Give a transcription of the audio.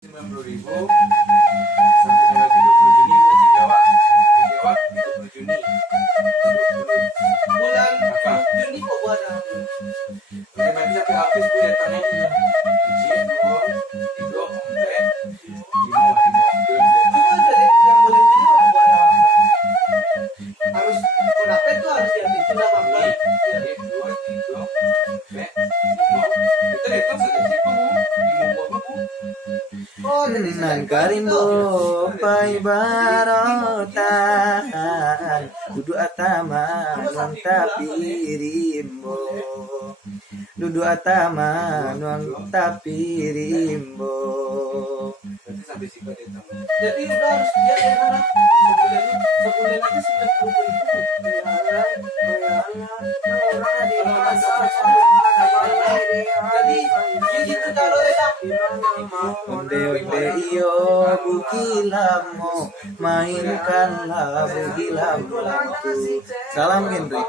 90.000 sampai tanggal 30 Juni Bu, di Jawa 30 Juni Bulan apa? Juni kok gua ada. Oke, berarti sampai habis Bu ya tanya izin dulu tiga sampai lima Cuma dari yang bulan Juni kok gua ada. Harus kenapa itu harus diambil sudah apa? jadi 2, 3 sampai 5 kita hitung sedikit Bu, 5 Bu. Oh, dari Nan karimbo pai barotan dudu atama nuang tapirimbo dudu atama nuang tapirimbo. Berarti sampai situ dia tamu. jadi udah harus dia dari mana? Sebulan aja 90.000. Jadi gitu kalau enak. Onde onde iyo bugilamo mainkanlah bugilamu. Salam Gendri.